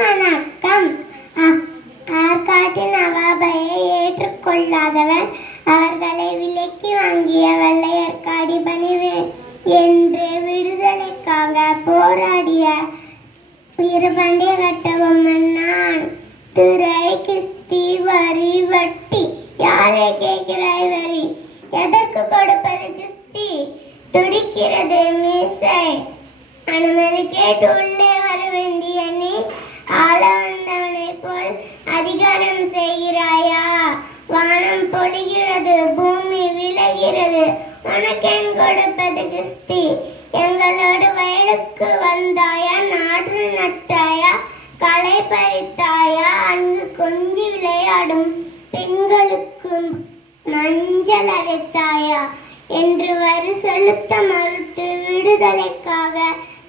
வணக்கம். ஆற்காட்டின் நவாபையை ஏற்றுக்கொள்ளாதவன் அவர்களை விலைக்கு வாங்கிய வெள்ளையர்க்காடி பணிவேன் என்று விடுதலைக்காக போராடிய வீரபாண்டிய கட்டபொம்மன் நான். துறை கிஸ்தி வரி வட்டி யாரை கேட்கிறாய் வரி? எதற்கு கொடுப்பது கிஸ்தி? துடிக்கிறது மீசை. அனுமதி கேட்டு உள்ளே வர வேண்டிய நீ ஆள வந்தவனை போல் அதிகாரம் செய்கிறாயா? வானம் பொழிகிறது, பூமி விளைகிறது, உனக்கென் கொடுப்பது கிஸ்தி? எங்களோடு வயலுக்கு வந்தாயா? நாற்று நட்டாயா? களை பறித்தாயா? அங்கு கொஞ்சி விளையாடும் பெண்களுக்கு மஞ்சள் அரைத்தாயா என்று வரி செலுத்த மறுத்து விடுதலைக்காக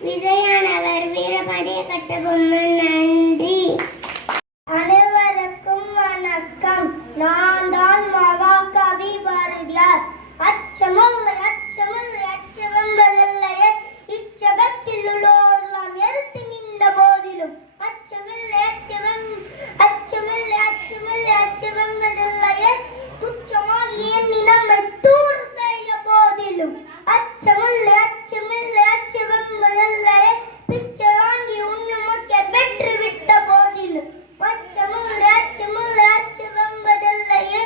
விதையானவர் வீரபாண்டிய கட்டபொம்மன். நன்றி. அனைவருக்கும் வணக்கம். நான் தான் மகாகவி பாரதியார். அச்சமில்லை அச்சமில்லை அச்சமென்பதில்லையே, இச்சகத்தில் உள்ளோரெல்லாம் எதிர்த்து நின்ற போதிலும் அச்சமில்லை அச்சமில்லை அச்சமில்லை அச்சமென்பதில்லையே, துச்சமாக எண்ணி நம்மை தூர் செய்ய போதிலும் அச்சமில்லை அச்சமில்லை அச்சமென்பதில்லையே, பிச்சை வாங்கி உன்னுமக்கே வெற்றி விட்ட போதிலும் அச்சமில்லை அச்சமில்லை அச்சமென்பதில்லையே,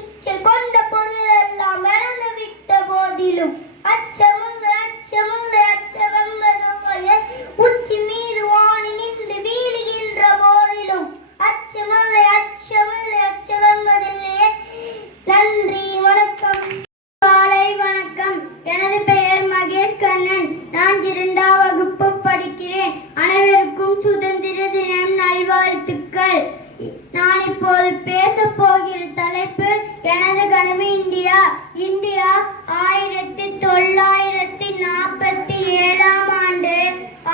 இச்சை கொண்ட பொருள் எல்லாம் இழந்து விட்ட போதிலும் அச்சமில்லை அச்சமில்லை அச்சமென்பதில்லையே, உச்சி மீது வாணி நின்று வீழுகின்ற போதிலும் அச்சமில்லை அச்சமில்லை அச்சமென்பதில்லையே. நன்றி, வணக்கம். காலை வணக்கம். எனது பெயர் மகேஷ் கண்ணன். நான் 2ஆம் வகுப்பு படிக்கிறேன். அனைவருக்கும் சுதந்திர தினம் நல்வாழ்த்துக்கள். நான் இப்போது பேச போகிற தலைப்பு எனது கனவு இந்தியா. இந்தியா 1947ஆம் ஆண்டு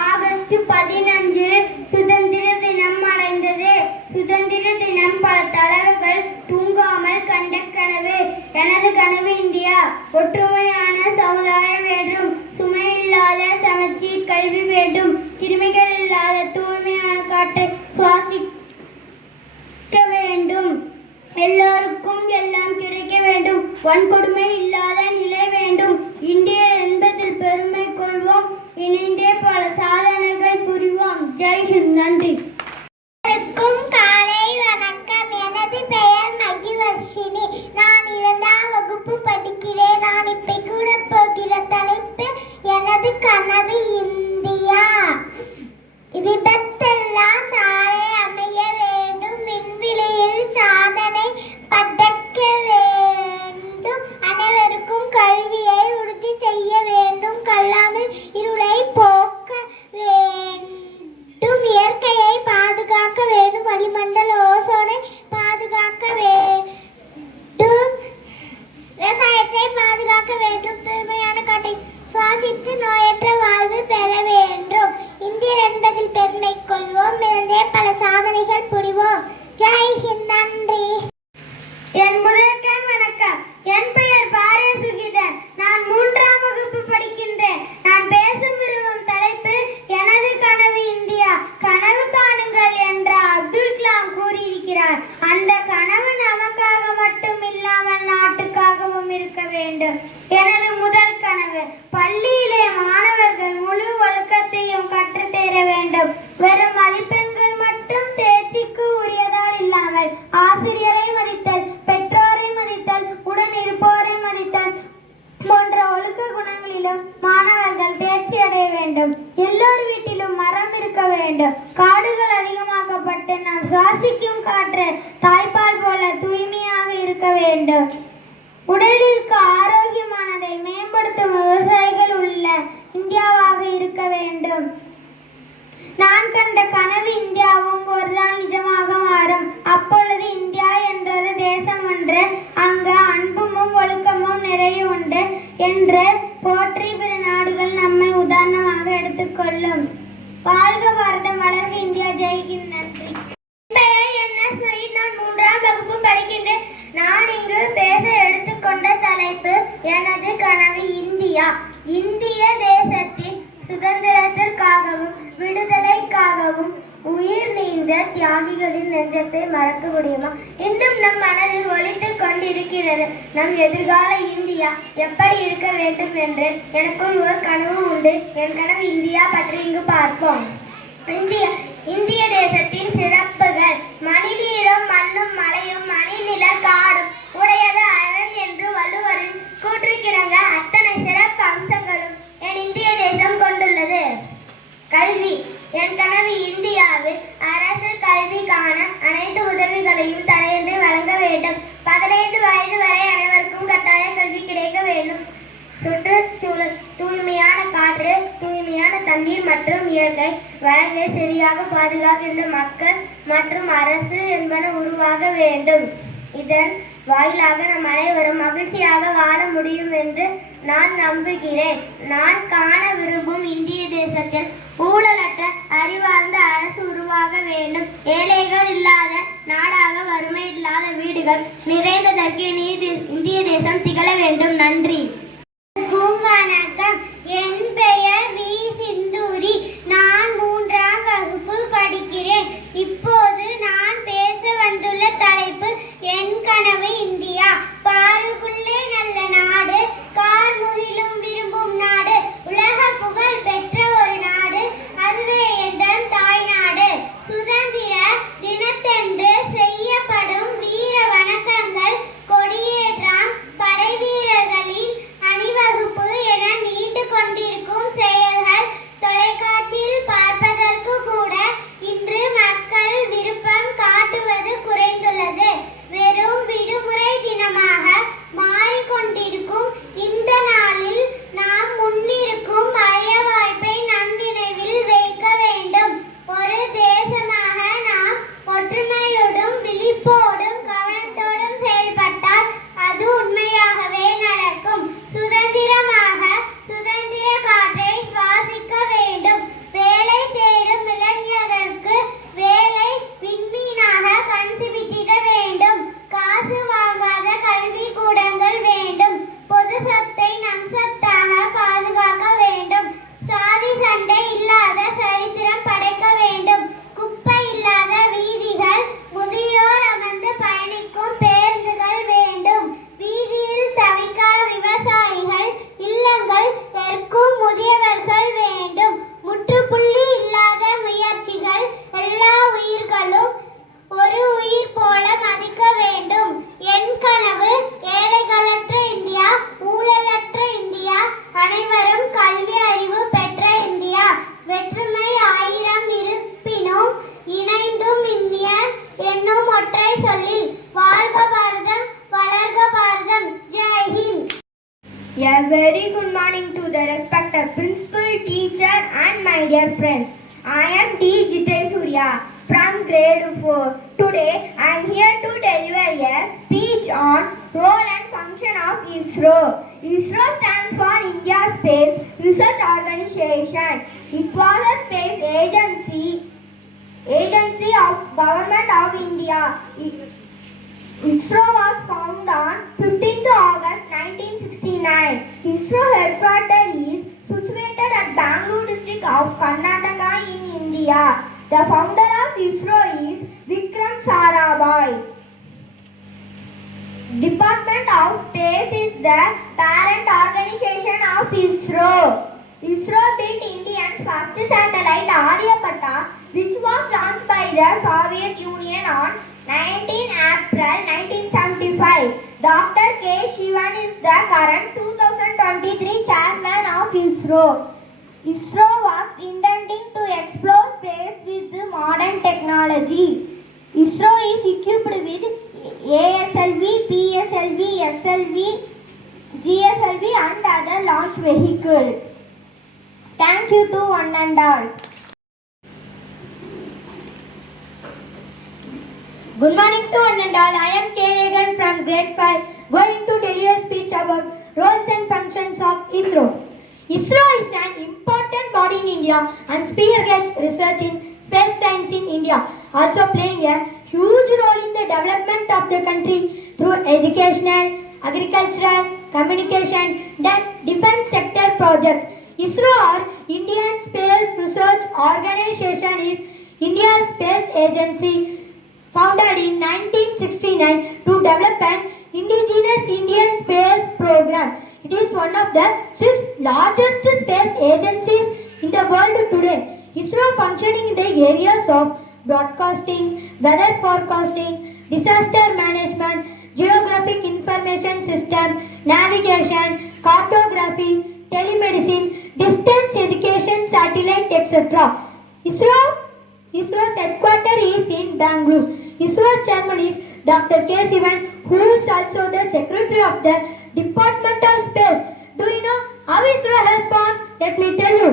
ஆகஸ்ட் 15 சுதந்திர தினம் அடைந்தது. சுதந்திர தினம் பல தலைவர்கள் தூங்காமல் கண்ட கனவு. எனது கனவு இந்தியா ஒற்றுமையான சமுதாயம் வேண்டும், சுமையில்லாத சமச்சீர் கல்வி வேண்டும், கிருமிகள் இல்லாத தூய்மையான காற்றை சுவாசிக்க வேண்டும், எல்லோருக்கும் எல்லாம் கிடைக்க வேண்டும், வன்கொடுமை இல்லாத நிலை வேண்டும், இந்தியர் என்பதில் பெருமை கொள்வோம், இணைந்தே பல சாதனைகள் புரிவோம். ஜெய் ஹிந்த். நன்றி. காலை வணக்கம். எனது பெயர் மகிவர்ஷினி. நான் 2ஆம் வகுப்பு படிக்கிறேன். நான் இப்ப கூட போகிற தலைப்பு எனது கனவு இந்தியா. விபத்தெல்லாம் சாலை அமைய வேண்டும், விண்வெளியில் சாதனை படைக்க வேண்டும், அனைவருக்கும் கல்வியை உறுதி செய்ய வேண்டும், கல்லாமல் இருளை போக்க வேண்டும், இயற்கையை பாதுகாக்க வேண்டும், வளிமண்டல ஓசோனை பாதுகாக்க வேண்டும், விவசாயத்தை பாதுகாக்க வேண்டும், தூய்மையான காற்றை சுவாசித்து நோயற்ற வாழ்வு பெற வேண்டும், இந்தியர் என்பதில் பெருமை கொள்வோம், இணைந்தே பல சாதனைகள் புரிவோம். ஜெய் ஹிந்த். நன்றி. என் முதற்கண் வணக்கம். என் பெயர் பாரே சுகிதன். நான் 3ஆம் வகுப்பு படிக்கின்றேன். நான் பேச விரும்பும் தலைப்பு எனது கனவு இந்தியா. கனவு காணுங்கள் என்று அப்துல் கலாம் கூறியிருக்கிறார். அந்த கனவு நமக்காக மட்டும் இல்லாமல் நாட்டுக்காகவும் இருக்க வேண்டும். எனது முதல் கனவு பள்ளியிலே மாணவர்கள் முழு ஒழுக்கத்தையும் கற்றுத்தேர வேண்டும். வெறும் மதிப்பெண்கள் மட்டும் தேர்ச்சிக்கு உரியதால் இல்லாமல் ஆசிரியரை மதித்தல், பெற்றோரை மதித்தல், உடன் இருப்போரை மதித்தல் போன்ற ஒழுக்க குணங்களிலும் மாணவர்கள் தேர்ச்சி அடைய வேண்டும். எல்லோர் வீட்டிலும் மரம் இருக்க வேண்டும். காடுகள் அதிகமாக்கப்பட்டு நாம் சுவாசிக்கும் காற்று தாய்ப்பால் போல தூய்மையாக இருக்க வேண்டும். உடலிற்கு ஆரோக்கியமானதை மேம்படுத்தும் விவசாயிகள் உள்ள இந்தியாவாக இருக்க வேண்டும். நான் கண்ட கனவு இந்தியாவும் ஒரு நாள் நிஜமாக மாறும். அப்பொழுது இந்தியா என்றொரு தேசம் ஒன்று, அங்கு அன்பும் ஒழுக்கமும் நிறைய உண்டு என்று போற்றி பிற நாடுகள் நம்மை உதாரணமாக எடுத்துக்கொள்ளும். வாழ்க பாரதம், வளர்க இந்தியா. ஜெய் ஹிந்த். நன்றி. நான் 3ஆம் வகுப்பு படிக்கின்றேன். நான் இங்கு பேச எடுத்துக்கொண்ட தலைப்பு எனது கனவு இந்தியா. இந்திய தேசத்தின் சுதந்திரத்திற்காகவும் விடுதலைக்காகவும் உயிர் நீந்த தியாகிகளின் நெஞ்சத்தை மறக்க முடியுமா? இன்னும் நம் மனதில் ஒலித்துக் கொண்டிருக்கிறது நம் எதிர்கால இந்தியா எப்படி இருக்க வேண்டும் என்று. எனக்குள் ஒரு கனவு உண்டு. என் கனவு இந்தியா பற்றி இங்கு பார்ப்போம். இந்திய தேசத்தின் சிறப்புகள்: மணிநீரும் மண்ணும் மலையும் மணிநில காடும் உடையது அரண் என்று வள்ளுவரின் கூற்றுக்கிணங்க அத்தனை சிறப்பு அம்சங்களும் என் இந்திய தேசம் கொண்டுள்ளது. கல்வி: என் கனவு இந்தியாவில் அரசு கல்விக்கான அனைத்து உதவிகளையும் தடையின்றி வழங்க வேண்டும். 15 வயது வரை அனைவருக்கும் கட்டாய கல்வி கிடைக்க வேண்டும். சுற்றுச்சூழல்: தூய்மையான காற்று, தூய்மையான தண்ணீர் மற்றும் இயற்கை வளங்களை சரியாக பாதுகாக்கின்ற மக்கள் மற்றும் அரசு என்பன உருவாக வேண்டும். இதன் வாயிலாக நம் அனைவரும் மகிழ்ச்சியாக வாழ முடியும் என்று நான் நம்புகிறேன். நான் காண விரும்பும் இந்திய தேசத்தில் ஊழலற்ற அறிவார்ந்த அரசு உருவாக வேண்டும். ஏழைகள் இல்லாத நாடாக, வறுமை இல்லாத வீடுகள் நிறைந்ததற்கு இந்திய தேசம் திகழ வேண்டும். நன்றி. வணக்கம். என் பெயர் வி. சிந்தூரி. நான் 3ஆம் வகுப்பு படிக்கிறேன். இப்போது நான் பேச வந்துள்ள தலைப்பு என் கனவு இந்தியா. பாருக்குள்ளே நல்ல நாடு, கார் முகிலும் விரும்பும் நாடு, உலக புகழ் பெற்ற ஒரு நாடு, அதுவே என் தாய் நாடு. சுதந்திர தினத்தன்று செய்யப்படும் வீர வணக்கங்கள், கொடியேற்றம், படை வீரர்களின் அணிவகுப்பு என நீண்டு கொண்டிருக்கும் செயல்கள் தொலைக்காட்சியில் பார்ப்பதற்கு கூட இன்று மக்கள் விருப்பம் காட்டுவது குறைந்துள்ளது. வெறும் விடுமுறை தினமாக மாறிக்கொண்டிருக்கும் இந்த நாளில் நாம் முன்னிருக்கும் அரிய வாய்ப்பை நம் நினைவில் வைக்க வேண்டும். ஒரு தேசமாக நாம் ஒற்றுமையோடும் விழிப்போடும் கவனத்தோடும் செயல்பட்டால் அது உண்மையாகவே நடக்கும். சுதந்திரமாக சுதந்திர காற்றை சுவாசிக்க வேண்டும். வேலை தேடும் இளைஞர்களுக்கு வேலை விண்மீனாக கண் சிமிட்டிட வேண்டும். காசு வாங்காத கல்வி கூடங்கள் வேண்டும். பொது சொத்தை நம் சொத்தாக பாதுகாக்க வேண்டும். சாதி சண்டை இல்லாத சரித்திரம் படைக்க வேண்டும். குப்பை இல்லாத வீதிகள், முதியோர் அமர்ந்து பயணிக்கும் பேருந்துகள் வேண்டும். வீதியில் தவிக்கா விவசாயிகள், இல்லங்கள் வெறுக்கும் முதியவர்கள் வேண்டும். முற்றுப்புள்ளி இல்லாத முயற்சிகள், எல்லா உயிர்களும் ஒரு உயிர் போல மதிக்க வேண்டும். என் கனவு ஏழைகளற்ற இந்தியா, ஊழலற்ற இந்தியா, அனைவரும் கல்வி அறிவு பெற்ற இந்தியா. வேற்றுமை 1000 இருப்பினும் இணைந்தும் இந்திய என்னும் ஒற்றை சொல்லில் வாழ்க பாரதம், வளர்க பாரதம். Jai Hind. A very good morning to the respected principal, teacher and my dear friends. I am D. Jitay Surya from grade 4. Today I am here to deliver a speech on role and function of ISRO. ISRO stands for India Space Research Organization. It was a space agency of Government of India. ISRO was founded on 15th August 1969. ISRO headquarters is situated at Bangalore district of Karnataka in India. The founder of ISRO is Vikram Sarabhai. Department of Space is the parent organization of ISRO. ISRO built India's first satellite Aryabhatta, which was launched by the Soviet Union on 19 April 1975. Dr. K. Shivan is the current 2023 chairman of ISRO. ISRO was intending to explore space with modern technology. ISRO is equipped with ASLV, PSLV, SLV, GSLV and other launch vehicles. Thank you to one and all. Good morning to one and all. I am K. Regan from grade 5, going to tell you a speech about roles and functions of ISRO. ISRO is an important body in India and spearheads research in space science in India, also playing a huge role in the development of the country through educational, agricultural, communication, and defense sector projects. ISRO or Indian Space Research Organization is India's space agency, founded in 1969 to develop an indigenous Indian space program. It is one of the 6 largest space agencies in the world today. ISRO functioning in the areas of broadcasting, weather forecasting, disaster management, geographic information system, navigation, cartography, telemedicine, distance education, satellite, etc. ISRO's headquarters is in Bangalore. ISRO's chairman is Dr. K. Sivan, who is also the secretary of the Department of Space. Do you know how ISRO has formed? Let me tell you.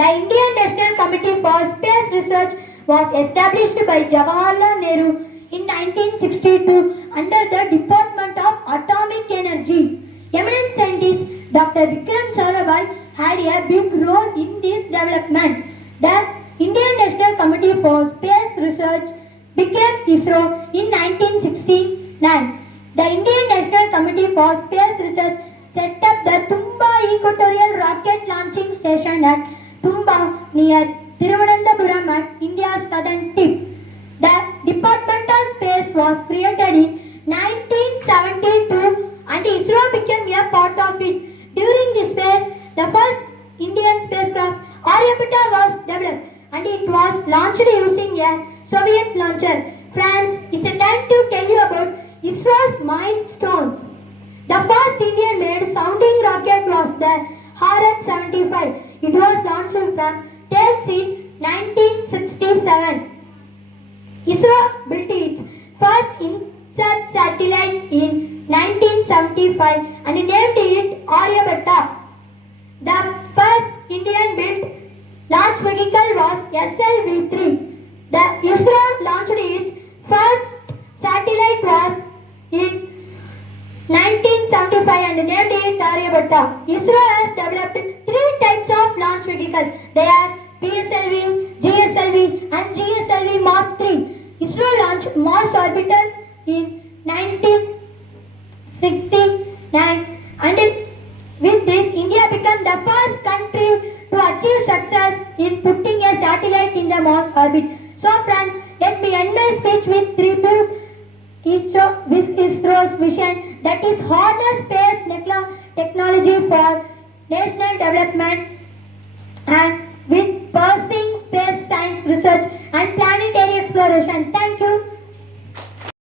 The Indian National Committee for Space Research was established by Jawaharlal Nehru in 1962 under the Department of Atomic Energy. Eminent scientist Dr. Vikram Sarabhai had a big role in this development. The Indian National Committee for Space Research became ISRO in 1969. The Indian National Committee for Space Research set up the Tumba Equatorial Rocket Launching Station at Tumba near Thiruvananthapuram at India's southern tip. The Department of Space was created in 1972 and ISRO became a part of it. During this phase, the first Indian spacecraft Aryabhata was developed and it was launched using a Soviet launcher. Friends, it's a time to tell you about ISRO's milestones. The first Indian-made sounding rocket was the Bharat-75. It was launched from Tales in 1967. ISRO built its first INSAT satellite in 1975 and named it Aryabhatta. The first Indian-built launch vehicle was SLV-3. The ISRO launched its first satellite was in 1975 and named it Aryabhatta. ISRO has developed 3 types of launch vehicles. They are PSLV, GSLV and GSLV Mark III. ISRO launched Mars Orbiter in 1969 and with this India became the first country to achieve success in putting a satellite in the Mars orbit. So friends, let me end my speech with tribute ISRO's vision, that is harness space technology for national development and with pursuing space science research and planetary exploration. Thank you.